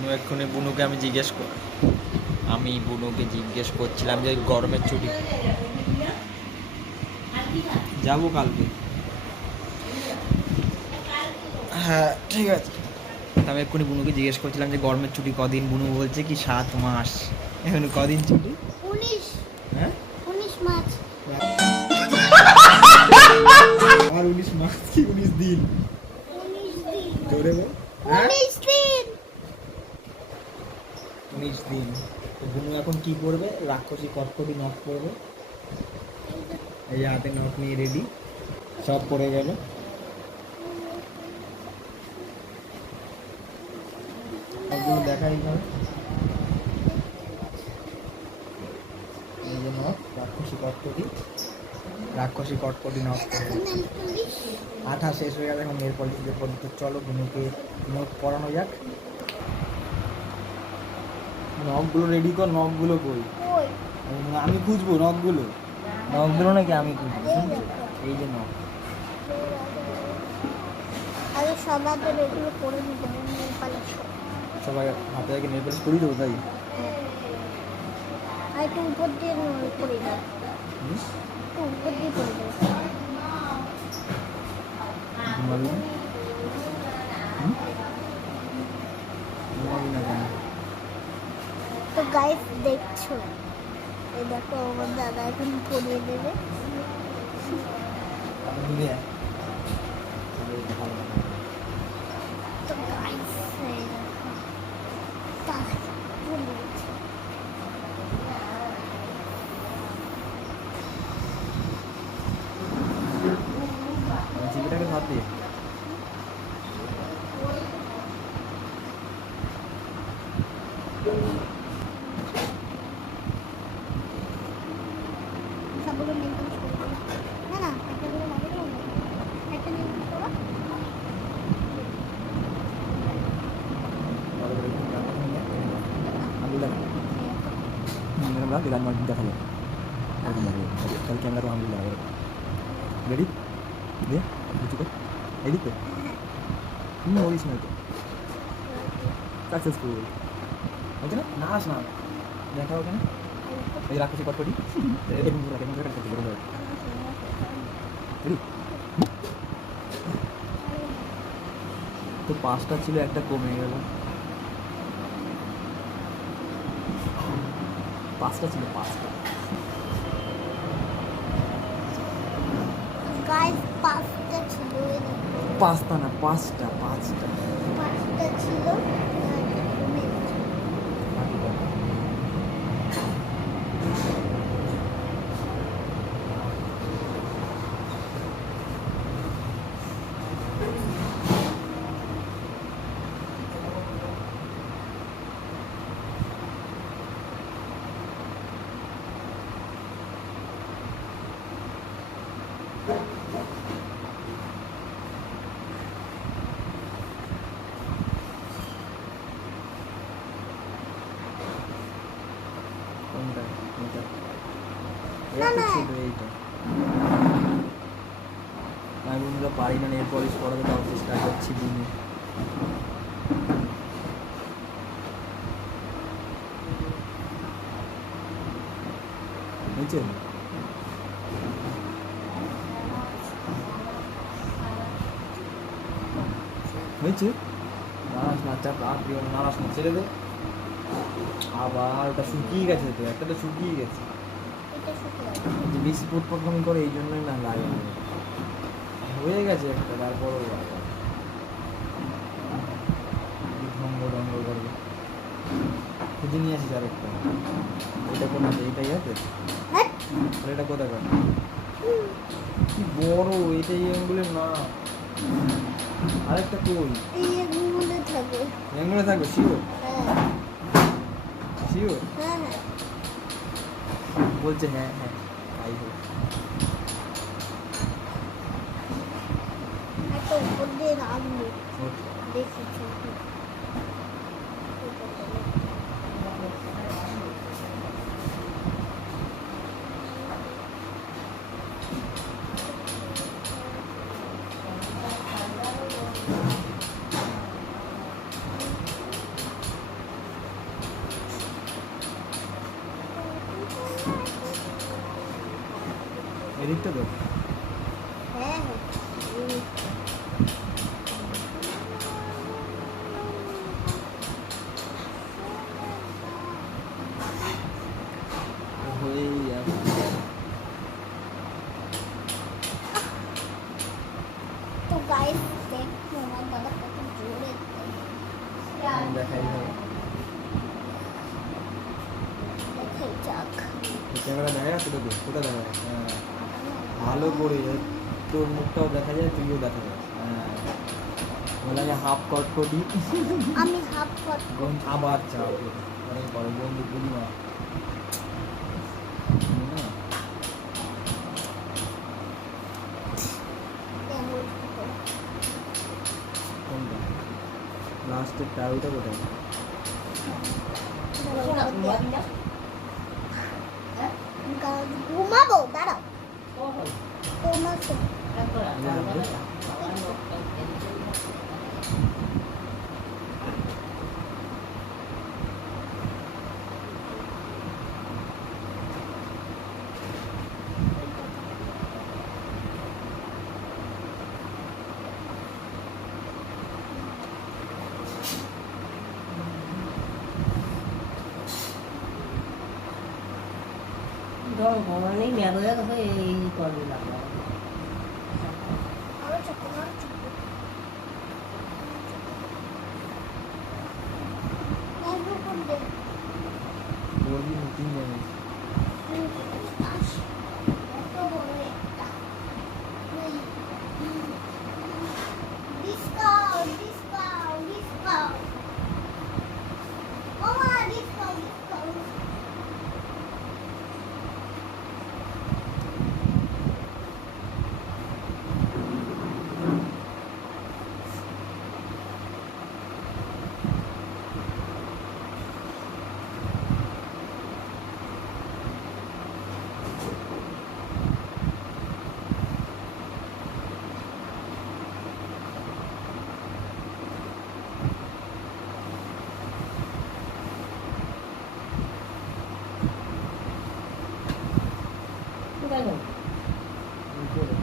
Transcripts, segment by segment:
বুনুকে আমি বুনুকে জিজ্ঞেস করছিলাম যে গরমের ছুটি যাবো কালকে। হ্যাঁ ঠিক আছে। আমি এক্ষুনি বুনুকে জিজ্ঞেস করছিলাম যে গরমের ছুটি কদিন, বুনু বলছে কি 7 মাস। এখন কদিন ছুটি? 19। হ্যাঁ 19 মাস। আর 19 মাস কি 19 দিন? 19 দিন। জোরে বল। 19 দিন। 19 দিন। তো বুনু এখন কি করবে? রাক্ষসী কটকটি নখ করবে। এই হাতে নখ নিয়ে রেডি, সব পড়ে গেল। নখগুলো দেখাই হবে। এই যে নখ, রাক্ষসী কটকটি নখ করবে। আঠা শেষ হয়ে গেলে এখন নেল পলিশ দিয়ে পর্যন্ত। চলো বুনুকে নখ পরানো যাক। নখগুলো রেডি কর। নখগুলো কই? আমি খুঁজবো নখগুলো নাকি আমি খুঁজবো? শুনছো? এই যে নখ। আগে সবাইদের এগুলো করে দিতে হবে, নেল পালিশ। সবাই হাতে আগে নেল পালিশ করিয়ে দেবো তাই? আর একটু উপর দিয়ে করে দাও, একটু উপর দিয়ে করে দাও। ঘুমাবি না কেন? তো গাইস দেখছো, এই দেখো আমার দাদা এখন পরিয়ে দেবে। তো গাইস এই দেখো দাদা পরিয়ে দিচ্ছে। চিবিটাকে হাত দিয়ে সবগুলো নেল পালিশ করে দাও। না না, একটা করে লাগে না, একটা নেল পালিশ করো। দেখালো তাহলে ক্যামেরা আলহামদুলিল্লাহ রেডি দিয়ে কিছু কর এদিক তো বলিস না তো সাকসেসফুল বলছে না। না আস না, দেখা ওখানে এই রাক্ষসী কটকটি তো 5টা ছিল, একটা কমে গেল। 5টা ছিল, 5টা। গাইস 5টা ছিল, এই দেখো 5টা না 5টা 5টা 5টা ছিল, আর একটা কমে গেছে। কোনটা? এইটা না, এটা না। ছিল এইটা। আমি বন্ধুরা পারি না নেল পলিশ করাতে, তাও চেষ্টা করছি বুনু। বুঝছেন? হয়েছে? নাড়াস না, চাপ আর দিও না, নাড়াস না, ছেড়ে দে। আবার ওটা শুকিয়ে গেছে তো, একটা তো শুকিয়ে গেছে। এটা শুকিয়ে গেছে। যে বেশি ফুটপাকমি করে এই জন্যই না লাগে না। হয়ে গেছে একটা, তারপরও ঢঙ্গ ঢঙ্গ করবে। খুঁজে নিয়ে আসিস আরেকটা। এটা কোন আছে? এইটাই আছে? হ্যাঁ, আর এটা কোথায় কার? কি বড় এটা, এই আঙ্গুলের না। আরেকটা কই? এই আঙুলে থাকে। আঙ্গুলে থাকবে শিওর? হ্যাঁ শিওর হ্যাঁ হ্যাঁ। বলছে হ্যাঁ হ্যাঁ তাই হোক। একটা উপর দিয়ে রাখবে, দেখেছি। হয়েই যাচ্ছে। তো গাইস দেখো আমার দাদা কত জোরে দেখাই হবে দেখাই যাক। ক্যামেরা দেখা যাচ্ছে তোকে? কোথায় দেখা যাচ্ছে? হ্যাঁ ভালো করে তোর মুখটাও দেখা যায়, তুইও দেখা যাচ্ছে। হ্যাঁ বলে আমি হাফ কটকটি আমি হাফ কট আবার চাপ অনেক বড় বন্ধু পূর্ণিমা না কোনটা লাস্টের টাউটা কোথায়? ঘুমাবো দাঁড়াও তোমার নেই মেয়াদ হয়ে গেছে এই করবি লাগলো আরো ছোট আরো ছোট এগুলো কোন দেখ বলবি নতুন জানি এত বড় একটা ডিসকাউন্ট ডিসকাউন্ট ডিসকাউন্ট ওমা ডিসকাউন্ট ডিসকাউন্ট কোথায় যাবো উপরে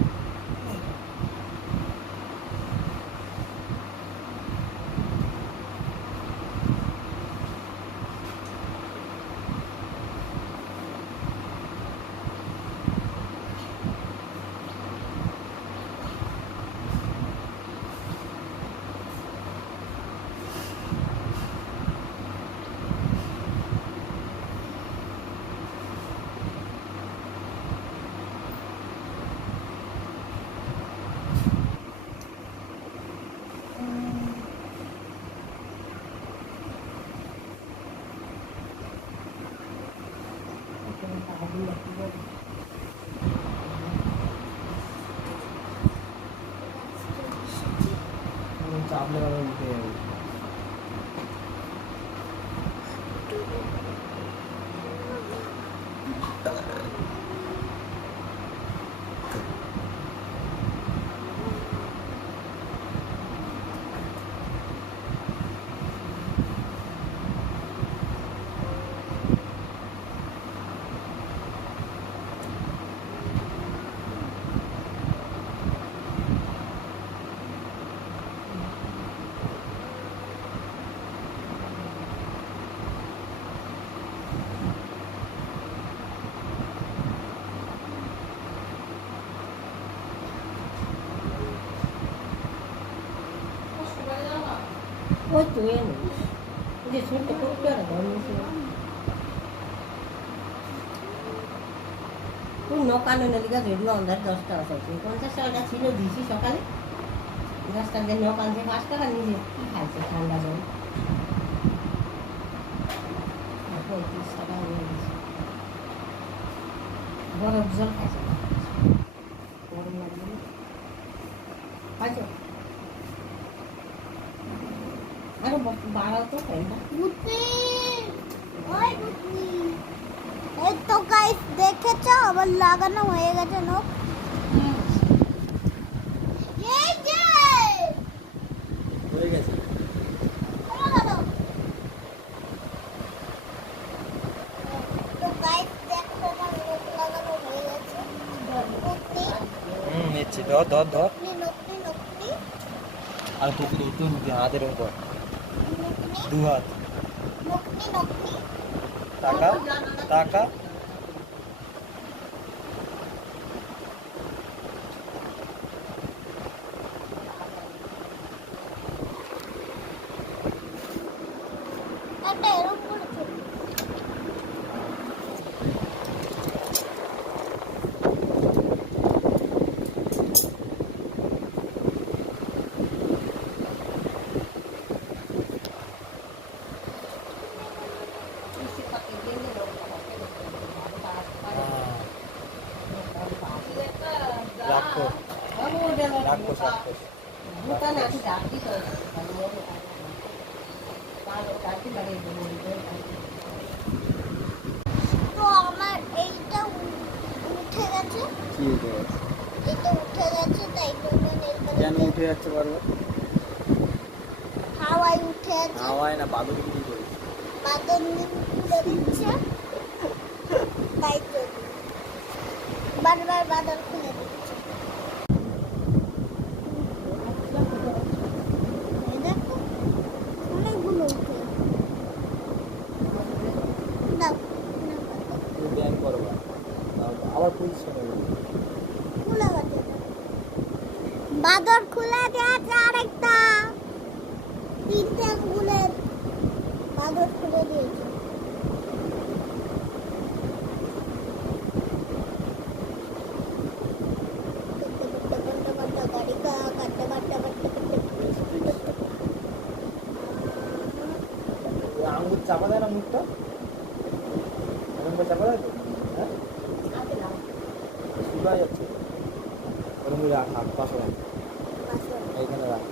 চাপলে আবার উঠে যাবে। ওই তো এ নেই ওই যে ছোট্ট করতে আর ঘর নিয়েছিল ওই নকানো নলিকা রেডিও আমাদের 10 টাকা চাইছে 50 টাকা ছিল দিছি সকালে 10 টাকা দিয়ে নক আনছে 5 টাকা নিজে কি খাইছে ঠান্ডা জল 35 টাকা নিয়ে দিছি বরফ জল খাইছে গরম লাগবে না খাইছো আরো বাড়াও তো ফ্যানটা বুদ্ধি ওই বুদ্ধি এই তো গাইস দেখেছো আবার লাগানো হয়ে গেছে নখ এই যে হয়ে গেছে লাগানো তো গাইস দেখো আমার নখ লাগানো হয়ে গেছে বুদ্ধি নিচ্ছি ধর ধর ধর নকলি নকলি নকলি আর পুকুরে তুই হাতের উপর দু হাত নকনি নকনি টাকা টাকা একটা এরকম করে চলবে। রাক্ষস রাক্ষস রাক্ষস bukan aku jadi tuh kalau tadi lagi dulu তো আমার এইটা উঠে গেছে, কি হয়ে গেছে এটা উঠে গেছে, তাই জন্য নেল কেন পালিশ উঠে যাচ্ছে বারবার হাওয়ায় উঠে আছে, হাওয়ায় না বাদুড়ি কি করে বাদল খুলে দিচ্ছে, তাই জন্য বারবার বাদল খুলে দিচ্ছে। এই দেখো অনেকগুলো উঠে দাও তুমি ব্যায়াম করো আবার পজিশন হবে খুলে গেছে, বাদল খুলে দিয়েছে আরেকটা, তিনটে খুলে বাদল খুলে দিয়েছে। গাড়ি কা কাটতে কাটতে কাটতে আঙুর চাপা দেয় না মুখটা এরকম করে চাপা দেয় তো হ্যাঁ শুকা যাচ্ছে ওরকম করে রাখ হাত পা সরান এইখানে রাখ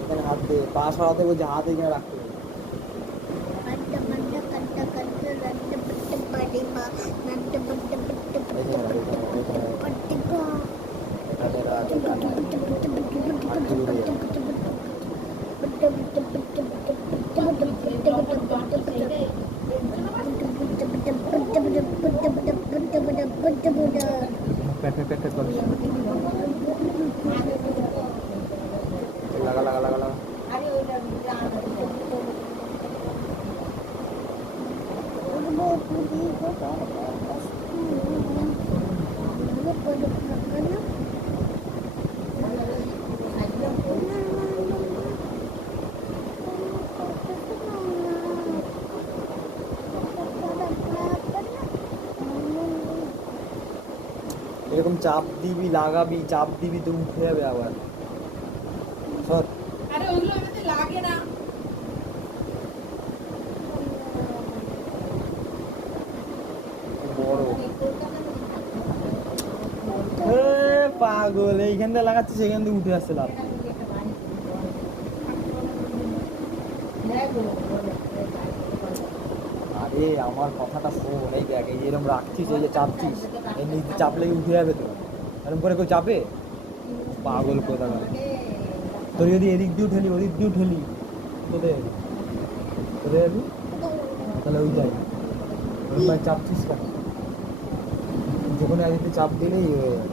এখানে হাত দিয়ে পা সরাতে বলছে হাত এখানে রাখতে হবে এইখানে রাখ এখানে রাখ এখানে হাত দিয়ে উড়ে যাবে প্যাট প্যাট প্যাট করে লাগা লাগা লাগা লাগা আরে ওইটা এরকম চাপ দিবি লাগাবি চাপ দিবি তো উঠে যাবে আবার সর আরে ওইগুলো এমনিতে লাগে না বড় পাগল এইখান থেকে লাগাচ্ছে সেখান থেকে উঠে আসছে লাভ আরে আমার কথাটা শোন এই দেখ এই এরকম রাখছিস এই যে চাপছিস এই নিচে চাপলে উঠে যাবে তো এরকম করে কেউ চাপে পাগল কোথা তোর যদি এদিক দিয়ে ঠেলি ওদিক দিয়ে ঠেলি কোথায় কোথায় যাবি তাহলে ওই যাই ওই চাপছিস কেন যখন একদিকে চাপ দিলেই ইয়ে হয়ে যাবে